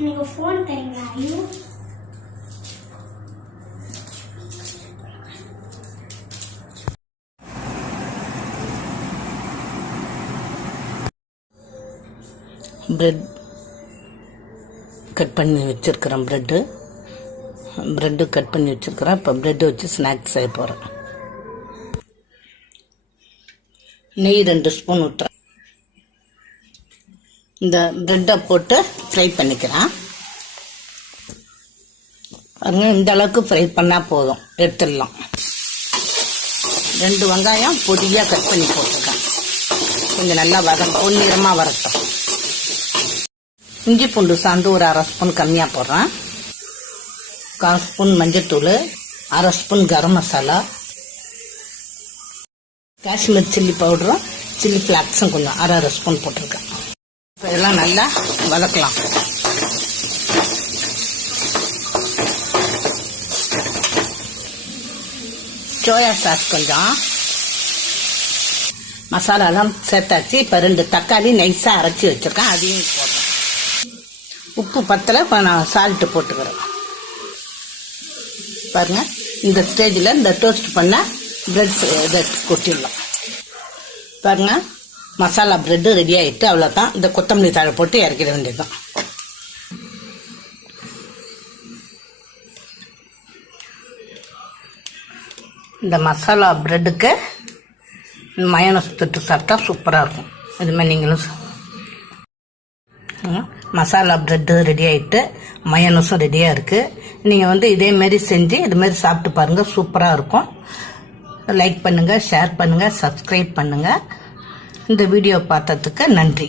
எனக்கு ஃபோன் தரீங்களா? ஐயோ பிரெட் கட் பண்ணி வச்சுருக்கிறேன். ப்ரெட்டு கட் பண்ணி வச்சுருக்கிறேன். இப்போ ப்ரெட்டு வச்சு ஸ்நாக்ஸ் செய்ய போகிறேன். நெய் 2 ஸ்பூன் விட்டுறேன். இந்த ப்ரெட்டை போட்டு ஃப்ரை பண்ணிக்கிறேன். பாருங்க, இந்த அளவுக்கு ஃப்ரை பண்ணால் போதும், எடுத்துடலாம். 2 வெங்காயம் பொடியாக கட் பண்ணி போட்டிருக்கேன். கொஞ்சம் நல்லா பொன்னிறமாக வரட்டும். இஞ்சி பூண்டு சாந்து ஒரு 1/2 ஸ்பூன் கம்மியாக போடுறேன். 1/4 ஸ்பூன் மஞ்சத்தூள், 1/2 ஸ்பூன் கரம் மசாலா, காஷ்மீர் சில்லி பவுடரும் சில்லி ஃப்ளாக்ஸும் கொஞ்சம் 1/2 ஸ்பூன் போட்டிருக்கேன். இதெல்லாம் நல்லா வதக்கலாம். சோயா சாஸ் கொஞ்சம், மசாலாலாம் சேர்த்தாச்சு. இப்போ 2 தக்காளி நைஸாக அரைச்சி வச்சுருக்கேன், அதையும் போடுறேன். உப்பு பத்தலை, இப்போ நான் சால்ட்டு போட்டுக்கிறேன். பாருங்க, இந்த ஸ்டேஜில் இந்த டோஸ்ட் பண்ண பிரெட் இதை கொட்டிடலாம். பாருங்க, மசாலா பிரெட்டு ரெடி ஆகிட்டு, அவ்வளோதான். இந்த கொத்தமல்லி தழை போட்டு இறக்கிட வேண்டியதுதான். இந்த மசாலா பிரெட்டுக்கு மயோனஸ் தொட்டு சாப்பிட்டா சூப்பராக இருக்கும். இதுமாதிரி நீங்களும் மசாலா பிரெட்டு ரெடி ஆகிட்டு, மயோனஸும் ரெடியாக இருக்குது. நீங்கள் இதேமாரி செஞ்சு இதுமாரி சாப்பிட்டு பாருங்கள், சூப்பராக இருக்கும். லைக் பண்ணுங்கள், ஷேர் பண்ணுங்கள், சப்ஸ்கிரைப் பண்ணுங்கள். இந்த வீடியோ பார்த்ததுக்கு நன்றி.